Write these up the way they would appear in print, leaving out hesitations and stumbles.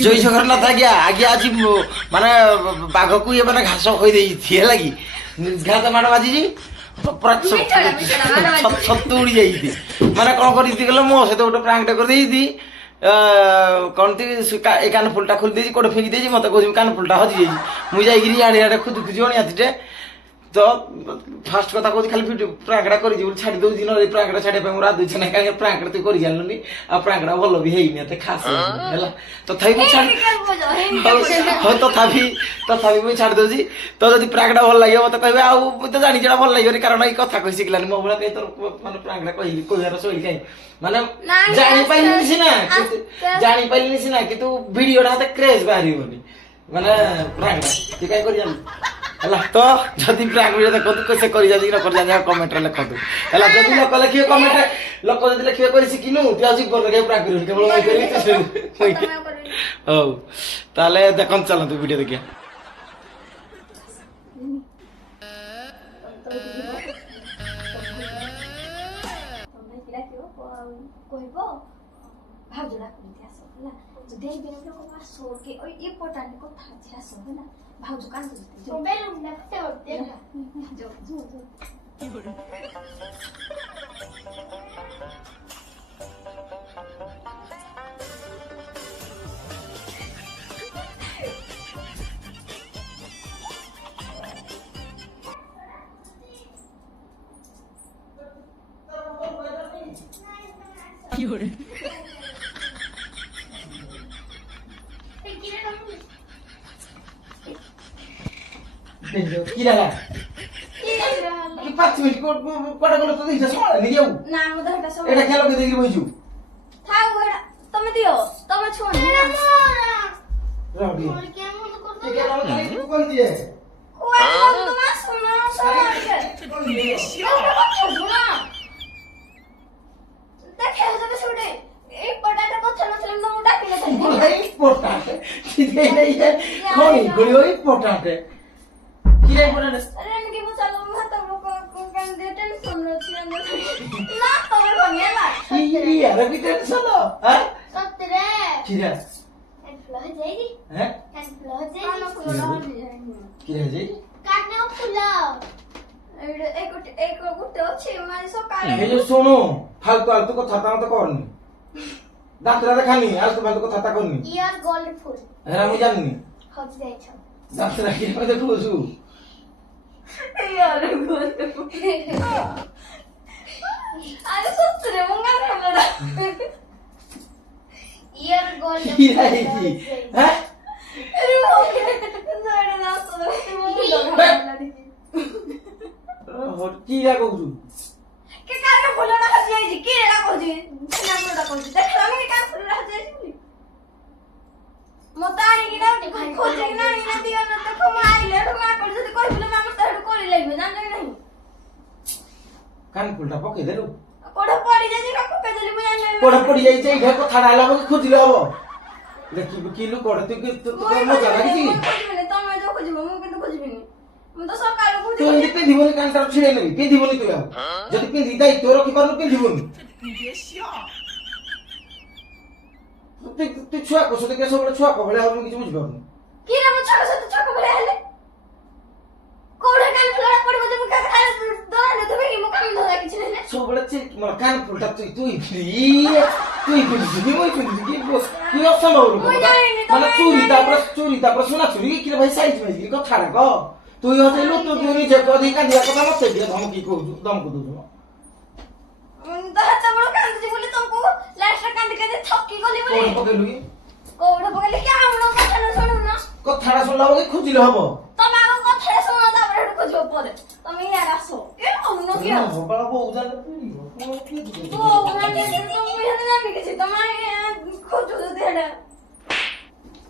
ଜଇଛ ଘର ନଥା ଆଜ୍ଞା ଆଜି ମାନେ ବାଘକୁ ଇଏ ମାନେ ଘାସ ଖୋଇଦେଇଛି ହେଲା କି ଘାସ ମାଡ଼ ବାଜିଛି ପୁରା ଛତୁ ଉଡ଼ି ଯାଇଛି ମାନେ କ'ଣ କରିଛି କହିଲ ମୋ ସହିତ ଗୋଟେ ପ୍ରାଙ୍କଟା କରିଦେଇଛି କଣତି ଏ କାନ ଫୁଲଟା ଖୋଲି ଦେଇଛି କୋଟେ ଫିଙ୍ଗି ଦେଇଛି ମତେ କହୁଛି କାନ ଫୁଲଟା ହଜିଯାଇଛି ମୁଁ ଯାଇକିରି ଇଆଡ଼େ ଇଆଡ଼େ ଖୋଜୁଛି ଅଣିଆଥିଟେ ତ ଫାଷ୍ଟ କଥା କହୁଛି ଖାଲି ଭିଡ଼ିଓ ପ୍ରାଙ୍କଟା କରିଛି ବୋଲି ଛାଡ଼ି ଦେଉଛି ନହେଲେ ପ୍ରାଙ୍କଟା ଛାଡ଼ିବା ପାଇଁ ମୋର ଆଦୁଛି ନାହିଁ କାହିଁକି ପ୍ରାଙ୍କଟା ତୁ କରି ଜାଣିଲୁନି ଆଉ ପ୍ରାଙ୍କଟା ଭଲ ବି ହେଇନି ଏତେ ଖାସ ହେଲା ତଥାପି ମୁଁ ଛାଡ଼ି ହଉ ତଥାପି ମୁଁ ଛାଡ଼ି ଦେଉଛି ତ ଯଦି ପ୍ରାଙ୍କଟା ଭଲ ଲାଗିବ ମତେ କହିବେ ଆଉ ମୁଁ ତ ଜାଣିଛି ଏଇଟା ଭଲ ଲାଗିବନି କାରଣ ଏଇ କଥା କହି ଶିଖିଲାନି ମୋ ଭଳିଆ କାହିଁ ତୋର ମାନେ ପ୍ରାଙ୍କଟା କହିଲି କହିବାର ଶୈଳୀ କାହିଁ ମାନେ ଜାଣିପାରିଲିନି ସିନା କିନ୍ତୁ ଭିଡ଼ିଓଟା ହାତେ କ୍ରେଜ୍ ବାହାରିବନି ମାନେ ପ୍ରାଙ୍କଟା ତୁ କାହିଁ କରି ଜାଣିଲୁ ହେଲା ତ ଯଦି ପ୍ରାଙ୍କ ଭିଡ଼ିଓ ଦେଖନ୍ତୁ ସେ କରି ଯାଆନ୍ତି କି ନ କରି ଯାଆନ୍ତି କମେଣ୍ଟରେ ଲେଖନ୍ତୁ ହେଲା ଯଦି ଲୋକ ଲେଖିବେ କମେଣ୍ଟରେ ଲୋକ ଯଦି ଲେଖିବେ କରି ଶିଖିନୁ ତୁ ଆଉ ଜୀବନରେ କେବେ ପ୍ରାଙ୍କ କରିବୁନି କେବଳ ମୁଁ କରିବି ହଉ ତାହେଲେ ଦେଖନ୍ତୁ ଚାଲନ୍ତୁ ଭିଡ଼ିଓ ଦେଖିବା କହିବ ଭାଉଜ ଡାକୁଛନ୍ତି ଆସ ହେଲା ଯଦି ଏଇ ଦିନ ଲୋକ ଆସ କି ଏ ପଟାଣି କଥା ଅଛି ଆସ ହେଲା ଭାଉଜ କାନ୍ଦୁଛନ୍ତି কি লাগা কি 5 মিনিট কোটা গলো তো দিছ সময় নেই যাও না মো দেহটা সব এটা খেলো কে দেখি বইছু থাক ওটা তুমি দিও তুমি ছোন না রাবি ওর কেমন করতে কে কেন খালি কি কোন দিয়ে ওই তুমি শোনো দেখে যাবে শুটে এই পটাটা কথা নছিল না ওটা কিনে এই পটাটে ঠিক নেই কোন গড়ি ওই পটাটে কি রে পটাটে अरे इनके वो चलो मैं तो वो कर दे टेंशन रखी ना तो मैं बनिया ना কি আরে কি টেনশন হ্যাঁ सतरे কি রে एंड फ्लो जाएगी হ্যাঁ एंड फ्लो जाएगी কি রে জি काटने को फुला एक गुट्टे अच्छे हमारे सो काले এই যে শোনো ফালতু কথা তা করনি ডাক্তার দেখানি আর তো ফালতু কথা তা করনি ইয়ার গোল্ড ফুল এরা আমি জানি হজ যাইছ ডাক্তার কি করে দেখুছু यार गोल्ड फुल আরে সত্যি মঙ্গা না ইয়ার গোল্ড কি রাইছি হ্যাঁ আরে না না তো হট কি রাখছু के कारण फुल ना हज जाई के रा कोजी ना मोटा कोजी देखला मैं का फुल हज जाई बोली मोताणी की ना खोजी ना ना दियो ना तो खमा आइले ठमा कर जदी कोई फुल ना मत हेड कोली लागबे जान नहीं কান ফুলটা পকে দেলু कोडा पड़ी जाई का पके जली मैं जान नहीं কোড়া পড়ি যাইছে এই ঘর কথা ডালা আমাকে খুঁজিলে হবো দেখি কিলু কোড়া তুই তো মজা লাগিছি खोजबे तो मैं जो खोजबे मु কিন্তু खोजबे নি मु तो सकाळ তুই खोजबे এতে দিবনি কানটা ছিড়ে নেবি কে দিবনি তুই আর যদি পিন্ধি দাই তোর কি পারলু কে দিবনি তুই ছুয়া কোসো দেখে সবলে ছুয়া কবলে হবে কিছু বুঝি পারনি की रे मु छोटा छोटा छोटा बले हेले कोडा कान फुल पड़बो जे मु का खाए दराने तो कि मु काम धरा किछ नहीं সবলে চিল মানে কান ফুলটা তুই পিন্ধি মই পিন্ধি কি বস কি অসম্ভব মানে চুরি তারপরে সোনা চুরি কি রে ভাই সাইজ ভাই কি কথা রাখ তুই হতে লু তুই নিজে অধিকার দিয়া কথা মতে দিয়ে ধমকি কইছু দমক দউছু तो हाथ बड़ो कांदी बोले तुमको लास्ट कांदी के थक्की गली बोले কোন পকেলু কি कोड पकले क्या हमनो কথা না শুনো না কথাটা শুনলা বলি খুঁজিলে হবো তুমি আমার কথা শুনো তারপরে একটু খুঁজো পরে তুমি ইয়ার আসো কে हमनो কি না বাবা বউ জানে পিড়িব কোন কি দিবে ও মানে তুমি জানি না কিছু তোমার খুঁজো যদি এটা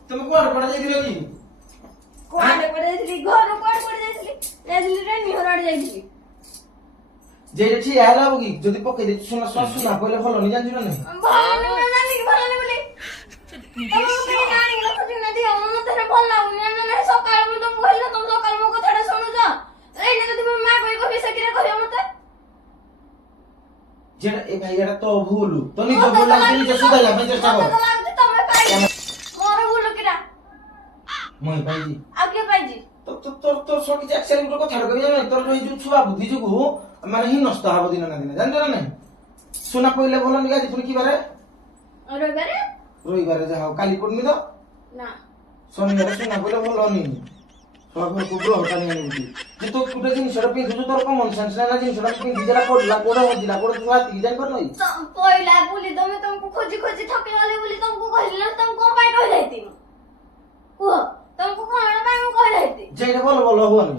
তুমি কোন পড়া যাই দিলো কি কোয়াডে পড়ে যাইছিলি ঘর কোয়াডে পড়ে যাইছিলি যাইছিলি রে নিহরাড় যাইছিলি যেটা ঠিক আলা বকি যদি পকে দিছ শোনা শোনা কইলে ভালো নি জানছিস না ভালো না জানি কি ভালো না বলি তুমি নানি না খুঁজে না দিও মন তো ভালো না না সকাল মু তো কইলা তুমি সকাল মু কথাটা শুনো যা এই না তুমি মা কই কই সে কিরে কইও মতে যেটা এই ভাইয়াটা তো ভুল তো নিজ বললাম যে সুদাইলা আমি চেষ্টা কর তুমি পাই মোর ভুল মই পাইছি ଆଉ କିଏ ପାଇଛି তোর সব কিছু অ্যাক্সিডেন্ট কথা কবি জানে তোর এই যে ছুয়া বুদ্ধি যোগু মানে হি নষ্ট হব দিন না দিন জানছ না নাই সোনা পইলে ভালো নিগা আজি পুনি কি বারে রবিবারে রবিবারে যা হোক কালি পড়নি তো না শনিবারে সোনা পইলে ভালো নি সব কুকুর হতা নিয়ে নিবি কিন্তু কুটা জিনিসটা পিন্ধু তোর কমন সেন্স না জিনিসটা পিন্ধি যারা পড়লা কোড়া হজিলা কোড়া তুই আতি জান পার নই পয়লা বুলি তুমি ତମକୁ ଖୋଜି ଖୋଜି ଥକି ଗଲି ବୋଲି ତମକୁ କହିଲି ନା ତମକୁ କଣ ପାଇଁ କହିଲା ହେତି କୁହ ତମକୁ କଣ ପାଇଁ ମୁଁ କହିଲା ହେତି যেটা বল বল হবনি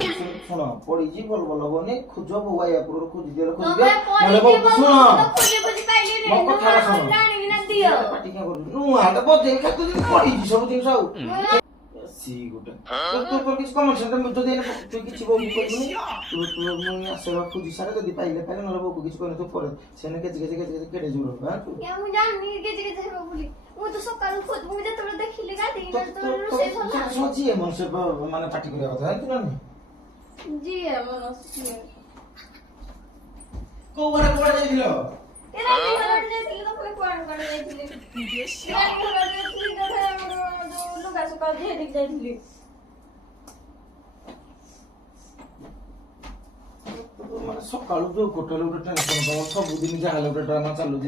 শোনো পড়িজি বল বল হবনি খুঁজো বউয়া পুরো খুঁজি দিলে খুঁজি দে মানে বল শোনো ଖୋଜି ଖୋଜି ପାଇଲି ରେ ମୋ କଥାଟା ଶୁଣ। ଜାଣିବି ନା ଦିଅ ପାଟି କା କରୁ ନୁ ଆଟା ବଦେ ଖାତ ଦିନ ପଡିଛି ସବୁ ଜିନିଷ ଆଉ সি গোটা তোর কিছু কমন সেন্টার মধ্যে দিয়ে তুই কিছু বউ করবি তুই মুই আসলে খুঁজি সারা যদি পাইলে পাইলে নলে বউ কিছু করে তো পরে সেনে গেছে কেটে জুড়ো হ্যাঁ ମୁଁ ଜାଣିନି ଗେଜେ ଗେଜେ ହେବ ବୋଲି ମୁଁ ତ ସକାଳୁ ମୁଁ ଯେତେବେଳେ ଦେଖିଲି ଗାଧି ରୋଷେଇ ସରିଲା ଯିଏ ମನುষ্ୟ ମାନେ ପାଟି କରିବା କଥା ଜାଣିଛୁ ନା ନାହିଁ ଯିଏ ମନସ୍ୟ କୋଉ କୁଆଡେ ଯାଇଥିଲ ରାଣୀ ଘରଟେ ଯାଇଥିଲି ତ ପୁଣି କୁଆଡେ ଯାଇଥିଲି ରାଣୀ ଘରଟେ ଯାଇଥିଲି ତ ଆମର ଯୋଉ ଲୁଗା ସୁକାଉ ଝେଡ଼ିକି ଯାଇଥିଲି ମାନେ ସକାଳୁ ଯୋଉ ହୋଟେଲ ଗୋଟେ ଟେନସନ ତମ ସବୁଦିନ ଯାହା ହେଲେ ଗୋଟେ ଡ୍ରାମା ଚାଲୁଛି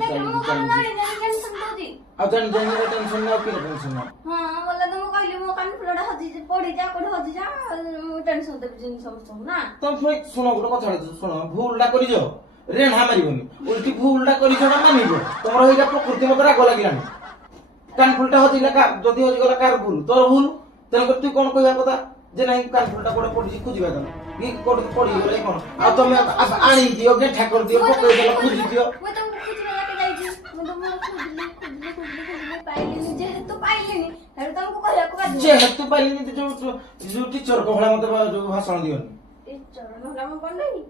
ଆଉ ଜାଣି ଜାଣି ଟେନସନ ନା ଆଉ କି ଟେନସନ ନା ହଁ ବୋଲେ ତ ମୁଁ କହିଲି ମୋ କାନ ଫୁଲଟା ହଜିଛି ପଡିଯା କୋଉଠି ହଜିଯା ମୁଁ ଟେନସନ ଦେବି ଜିନିଷ ସବୁ ନା ତମେ ପୁଣି ଶୁଣ ଗୋଟେ କଥା ଶୁଣ ଭୁଲଟା କରିଛ ରେଣା ମାରିବନି ଓଲଟି ଭୁଲଟା କରିଛଟା ମାନିବ ତମର ଏଇଟା ପ୍ରକୃତି ମତେ ରାଗ ଲାଗିଲାନି କାନ ଫୁଲଟା ହଜିଲା ଯଦି ହଜିଗଲା କାହାର ଭୁଲ ତୋର ଭୁଲ ତେଣୁକରି ତୁଇ କଣ କହିବା କଥା ଯେ ନାଇଁ କାନ ଫୁଲଟା କୋଉଠି ପଡିଛି ଖୋଜିବା ତମେ କି କୋଉଠି ପଡିଗଲେ କଣ ଆଉ ତମେ ଆଣି ଦିଅ ଗେଠା କରିଦିଅ ପକେଇ ଦେଲ ଖୋଜି ଦିଅ ମୁଁ ତମକୁ ଖୋଜିବା ଲାଗି ଯାଇଛି ମୁଁ ତମକୁ ଖୋଜିଲି ପାଇଲିନି ଯେହେତୁ ପାଇଲିନି ହେଲେ ତମକୁ କହିବାକୁ ବାଧ୍ୟ ଯେହେତୁ ପାଇଲିନି ଯୋଉ ଟିଚର ଭଳିଆ ମତେ ଯୋଉ ଭାଷଣ ଦିଅନି ଟିଚର ନହେଲେ ମୁଁ କଣ ଦେବି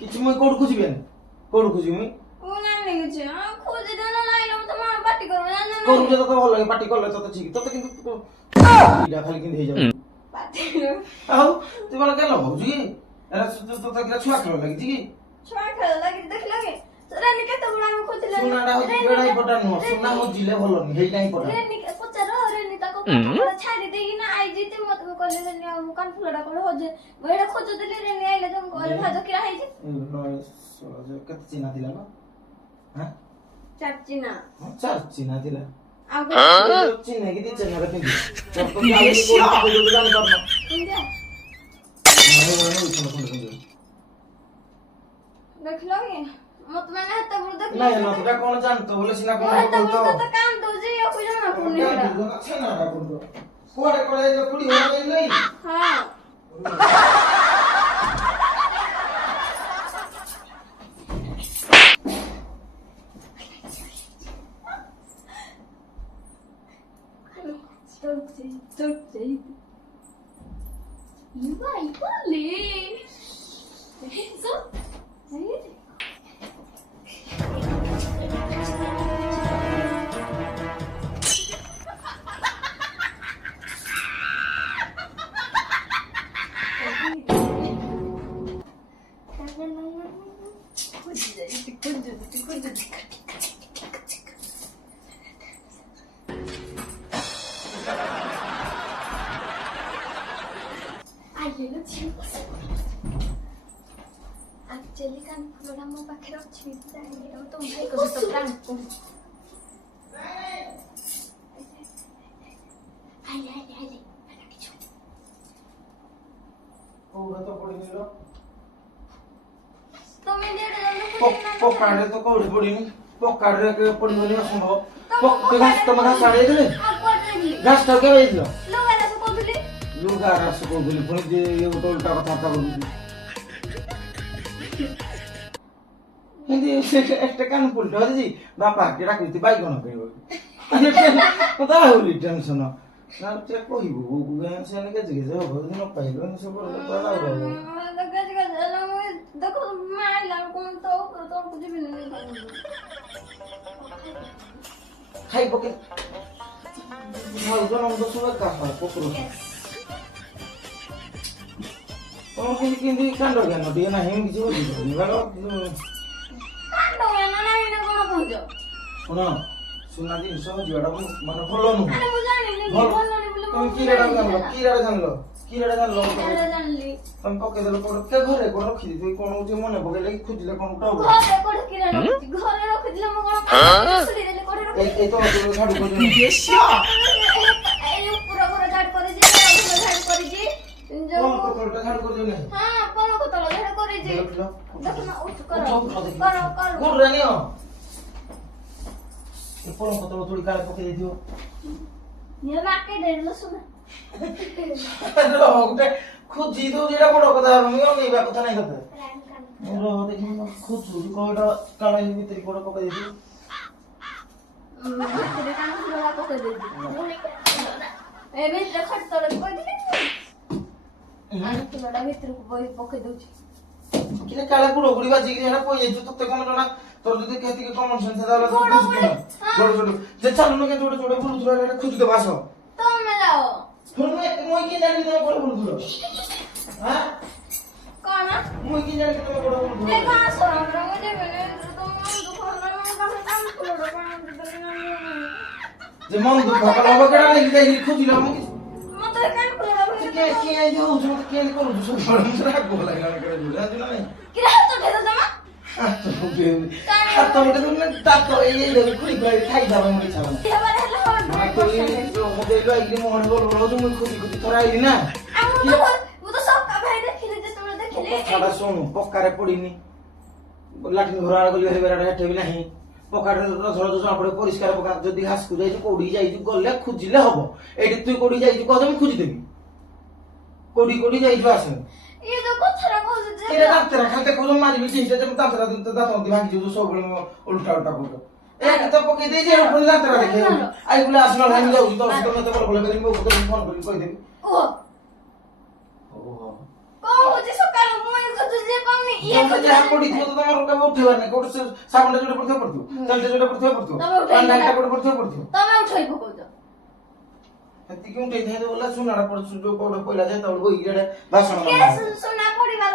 କିଛି ମୁଇଁ କୋଉଠି ଖୋଜିବି କୋଉଠି ଖୋଜିବି ମୁଁ ଜାଣିନି କିଛି ଖୋଜି ଦେନ ଲାଇଲ ମତେ ମା ପାଟି କରିବ ଜାଣିନ କରୁଛ ତତେ ଭଲ ଲାଗେ ପାଟି କଲେ ତତେ ଠିକ ତତେ କିନ୍ତୁ ଏଇଟା ଖାଲି କିନ୍ତୁ ହେଇଯାଉଛି ପାଟି ଆଉ ତୁ ମାନେ କେନ ଲଗାଉଛୁ କି ତତେ କିରା ଛୁଆ ଖେଳ ଲାଗିଛି କି ଛୁଆ ଖେଳ ଲାଗି ଦେଖିଲ କି ରାନୀ କେତେ ବଡ ଆମେ ଖୋଜିଲେ ସୁନାଟା ହଉଛି ବେଡା ଇମ୍ପୋର୍ଟା ନୁହଁ ସୁନା ହଜିଲେ ଭଲ ନୁହେଁ ହେଇଟା ଇମ୍ପୋର୍ଟା ରେନି ପଚାର ରେନି ତାକୁ ପାଠ ଛାଡି ଦେଇକି ନା ଆଇ ଜିତେ ମତେ କହିଲେ ରେନି ଆଉ କାନ ଫୁଲଟା କୋଉଠି ହଜେ ମୁଁ ଏଇଟା ଖୋଜୁଥିଲି ରେନି ଆଇଲେ ତମ କହିଲେ ଭାଜ କିରା ହେଇଛି କେତେ ଚିହ୍ନା ଥିଲା ନା ହଁ ଚାଚି ନା ହଁ ଚାର ଚିହ୍ନା ଥିଲା ଆଉ ଚିହ୍ନା କି ଦି ଚିହ୍ନାରେ ପିନ୍ଧି ଜାଣିପାରୁନ ଦେଖିଲ କି ମତେ ମାନେ ହେତେ ବଡ ଦେଖିଲ ନାଇଁ ନତଟା କଣ ଜାଣତ ବୋଲେ ସିନା କଣ ହେତେ କହୁଛ ବଡ ତ କାମ ଦଉଛି ଆକୁ ଜଣା ପଡୁନି ଏଇଟା ଛେନାଟା କରୁଛ କୁଆଡେ କୁଆଡେ କୁଡି ହଳ ନାଇଁ ହଁ Actually, kan kalau mau pakai rok cerita ini, kamu tuh mau ikut seberang. Ayah. କୋଉଟା ତ ପଡିନିଲ ତମେ ଦେଡ ଜଣ ପକାଡେ ତ କୋଉଠି ପଡିନି ପକାଡରେ ପଡିବନି ଅସମ୍ଭବ ଘାସ ତମ ଘାସ ଆଣି ଦେଇଥିଲେ ଘାସଟା କେବେ ହେଇଥିଲ ଲୁଗା ରାସ କହୁଥିଲି ପୁଣି ଇଏ ଗୋଟେ ଓଲଟା କଥାବାର୍ତ୍ତା କରୁଛି ଏତେ କାନ ପୁଲଟା ଅଛି ବାପା କେ ଡାକୁଛି ବାଇଗଣ କିଣିବ ମତେ ଆହୁରି ଟେନସନ ନା ଟିକେ କହିବୁ ସେନେ କେଜି କେଜି ହବ ଯଦି ନ ପାଇଲୁ ସବୁ ଦେଖ ମାଇଲା କଣ ତଳକୁ ଯିବିନି ଖାଇ ପକେଇ ଭାଉଜ ନମ୍ଦ ସବୁ ଏକା ପକରୁ ତମର କେମିତି କାଣ୍ଡ ଜ୍ଞାନ ଟିକେ ନାହିଁ କିଛି ବୁଝିପାରୁନି କାଣ୍ଡ ଜ୍ଞାନ ନାହିଁ ନା କଣ କହୁଛ ଶୁଣ ସୁନା ଜିନିଷ ଯିବାଟା ମାନେ ଭଲ ନୁହଁ। ଆରେ ମୁଁ ଜାଣିନି ଭଲ ଭଲନି ବୋଲି ତମେ ମୁଁ କି ରେଟା ଜାଣିଲ କି ରେଟା ଜାଣିଲ କି ରେଟା ଜାଣିଲ ଏଇଟା ଜାଣିଲି। ତମେ ପକେଇଦେଲ କୋଉଟା କେ ଘରେ କୋଉଟା ରଖିଦେଇଥିବ କଣ ହଉଛି ମନେ ପକେଇଲେ କି ଖୋଜିଲେ କଣ ଗୋଟେ ହବ। ଘରେ କୋଉଠି କିରା ରଖିଛି ଘରେ ରଖିଥିଲେ ମୁଁ କଣ ଛୁରୀ ଦେଲି କୋଉଠି ରଖିଛି ଏଇ ତ ଝାଡୁ କରୁଛନ୍ତି ଏଇ ଉପର ଘର ଝାଡୁ କରିଛି ଆଉ ଘର ଝାଡୁ କରିଛି ଯୋଉ କଣ କତଳଟା ଝାଡୁ କରୁଛନ୍ତି ହଁ ପଲକ ତଳ ଝାଡୁ କରିଛି ଦେଖିଲ ଦେଖୁନ ଉଠ କର ଉଠ କର କର ଗୁରୁରେ ନିଅ ଏ ପଲଙ୍କ ତଳ ଥୋଡ଼ି କାଳେ ପକେଇ ଦେଇଥିବ ନିଅ ମାର୍କେଟ ରସୁଣ ଗୋଟେ ଖୋଜି ଦଉଛି ଏଇଟା ବଡ କଥା ମୁଁ ଅନେଇବା କଥା ନାହିଁ ତତେ ଦେଖି ଖୋଜୁଛି କଣ ଏଇଟା କାଳେ ଭିତରେ କୋଉଟା ପକେଇ ଦେଇଥିବ ଭିତରେ କାନ ଫୁଲଟା ପକେଇ ଦେଇଛି ଏ ଭିତରେ ଖଟ ତଳେ କହିଥିଲି କାନ ଫୁଲଟା ଭିତରକୁ ପକେଇ ଦଉଛି କିରେ କାଳେ ଗୁଡ ଗୁଡି ବାଜିକି ସେଟା ପଇ ଯାଇଛୁ ତତେ କଣ ଜଣା তোর যদি কেতিকে কমন সেন্স তাহলে তো বুঝতে না ছোট ছোট যে চালু না ছোট ছোট বুলুতুরা এটা খুঁজতে বাসো তুমি যাও মই কি জানি তুমি বড় বুলুতুরা হ্যাঁ কোন মই কি জানি তুমি বড় বুলুতুরা দেখো আসো আমরা মধ্যে বলে তুমি দুঃখ না কাছে কাম করো যে মন দুঃখ করা হবে কেন লাগি যাই খুঁজিলা আমি মতে কান ফুলটা কে কে আই দেউ তুমি কে করু সব বড় মুসরা গোলা লাগা করে দিলা জানি না কি হাত ঢেলে জমা হাত ওটা তুমি তাত এই লেগে খুলি করে খাই দাও আমি ছাড়া এবার হলো মানে তো এই মোবাইল আইলি মোহন বল বল তুমি খুঁজি খুঁজি তোরা আইলি না ମୁଁ ତ ସକା ଭାଇ ଦେଖିଲି ଯେ ତୁମେ ଦେଖିଲି କଥାଟା ଶୁଣୁ ପକ୍କାରେ ପଡିନି ଲାଟିନ୍ ଘର ଆଡେ ଗଲି ବେରାଟା ହେଠେ ବି ନାହିଁ ପକ୍କାରେ ଝର ଜଣା ପଡେ ପରିଷ୍କାର ପକ୍କା ଯଦି ଘାସକୁ ଯାଇଛୁ କୋଉଠି ଯାଇଛୁ ଗଲେ ଖୋଜିଲେ ହବ ଏଇଠି ତୁଇ କୋଉଠି ଯାଇଛୁ କହ ମୁଁ ଖୋଜିଦେବି କୋଉଠି ଯାଇଛୁ ଆସେ ଇଏ ଯୋଉ କଥାଟା କହୁଛି ଯେ ଏଇଟା ଦାନ୍ତରା ଖାଲି ଦେଖୁଛୁ ମାରିବି ଚିନ୍ତା ଯେ ଦାନ୍ତରା ଦାନ୍ତ ଭାଙ୍ଗି ଯିବୁ ସବୁବେଳେ ଓଲଟା ଓଲଟା କହୁଛ ଏଇଟା ତ ପକେଇ ଦେଇଛି ପୁଣି ଦାନ୍ତରା ଦେଖେ ଆଇ ବୋଲେ ଆସିଲା ଭାଙ୍ଗି ଯାଉଛି ତ ମତେ ବଡ ବଡ କରି ଫୋନ କରି କହିଦେବି ଓହୋ କଣ ହଉଛି ସକାଳୁ ମୁଁ ଏ ଖୋଜୁଛି ଯେ ପାଉନି ଇଏ ତମେ ଯାହା ପଡିଥିବ ତ ତମର କେବେ ଉଠେଇବାର ନାହିଁ କୋଉଠି ସାବୁନଟା ଯୋଉଟା ପଡିଥିବ ତେଲଟା ଯୋଉଟା ପଡିଥିବ ପାଣିଟା କୋଉଠି ପଡିଥିବ ତମେ ଉଠେଇ ପକଉଛ ସେତିକି ଉଠେଇଥାଏ ତ ବୋଲା ସୁନାଟା ପଡୁଛି ଯୋଉ କୋଉଟା ପଇଲା ଯେ ତଳକୁ ଇଆଡେ ବାସନ ସୁନା ପଡିବାର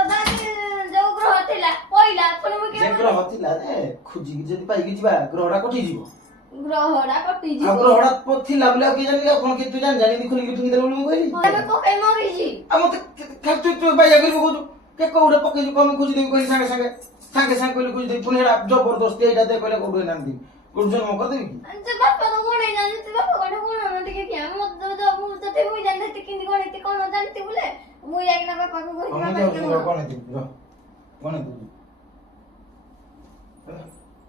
ଯୋଉ ଗ୍ରହ ଥିଲା ପଇଲା ପୁଣି ମୁଁ ଯେ ଗ୍ରହ ଥିଲା ଯେ ଖୋଜିକି ଯଦି ପାଇକି ଯିବା ଗ୍ରହଟା କଟି ଯିବ ଗ୍ରହଟା କଟିଯିବ ଆଉ ଗ୍ରହଟା ଥିଲା ବୋଲି ଆଉ କିଏ ଜାଣିଲି ଆଉ କଣ ତୁ ଜାଣିନି ଖୋଲିକି ଠୁଙ୍ଗି ଦେଲେ ବୋଲି ମୁଁ କହିଲି ଏବେ ପକେଇ ମରିଛି ଆଉ ମତେ ଖାଲି ତୁ ପାଇଆ କରିବୁ କହୁଛୁ କେ କୋଉଟା ପକେଇଛୁ କଣ ଖୋଜିଦେବି କହିଲି ସାଙ୍ଗେ ସାଙ୍ଗେ କହିଲି ଖୋଜିଦେବି ପୁଣି ଏଇଟା ଜବରଦସ୍ତି ଏଇଟା ଦେ କହିଲେ କୋଉଠୁ ଏନାନ୍ତି କୋଉଠୁ ଜନ୍ମ କରିଦେବି କି ଯେ ବାପା ତ ଗୁଣେଇ ଜାଣିଛି ବାପା କଣ ଗୁଣ ଟିକେ କିଆ ମୁଁ ଯଦି ମୁଁ ଜାଣିଥିଲି କେମିତି ଗଣିତି କଣ ଜାଣିତି ବୋଲେ ମୁଁ ଯାଇକିନା ବାପାକୁ କହିଛି କଣ ବାପା ଯାଉଛି ଟିକେ ଗଣେଇ ଦେବି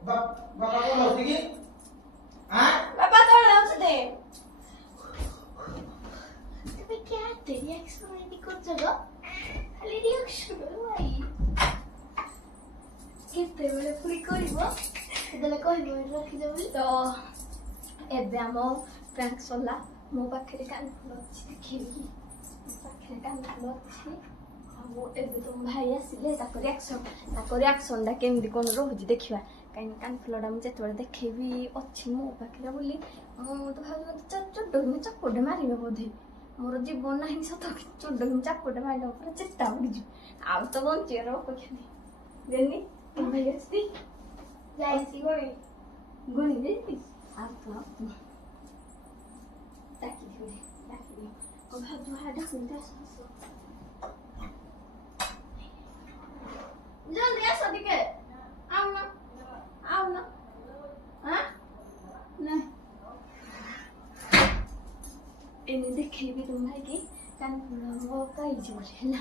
ବାପା କଣ ହଉଛି କି ବାପା ତଳେ ଯାଉଛି ଦେ তুমি কি আতে রিঅ্যাকশন এদি করছো গো খালি রিঅ্যাকশন ভাই কেତେବେଳେ ପୁଣି କରିବ ସେତେବେଳେ କହିବ ରଖିଦେବି ତ ଏବେ ଆମ ପ୍ରାଙ୍କ ସରିଲା ମୋ ପାଖରେ କାନଫୁଲ ଅଛି ଦେଖିବି ମୋ ପାଖରେ କାନଫୁଲ ଅଛି ଆଉ ଏବେ ତ ମୋ ଭାଇ ଆସିଲେ ତାଙ୍କ ରିଆକ୍ସନଟା କେମିତି କ'ଣ ରହୁଛି ଦେଖିବା କାହିଁକି କାନଫୁଲଟା ମୁଁ ଯେତେବେଳେ ଦେଖେଇବି ଅଛି ମୋ ପାଖରେ ବୋଲି ମୁଁ ତ ଭାବୁଛି ମତେ ଚୋଡକିନି ଚାପଟେ ମାରିବ ବୋଧେ ମୋର ଜୀବନ ନାହିଁ ସତ ଚୋଡକିନି ଚାପଟେ ମାରିବ ପୁରା ଚେତା ଉଡ଼ିଯିବ ଆଉ ତ ବଞ୍ଚିବାର ଅପେକ୍ଷା ନାହିଁ ଦେନି ଭାଇ ଆସିଛି ଯାଇଛି ଗୁଣି ଦେଇଛି ଆଉ ତ ଡାକିଦିଅ ଭାବୁ ଡାକୁନି ଆସ ଜଲ୍ଦି ଆସ ଟିକେ ଆଉନ ନା ଏମିତି ଦେଖେଇବି ତୁମ ଭାଇକି କାନଫୁଲ ମୋ ପାଇଛି ବୋଲି ହେଲା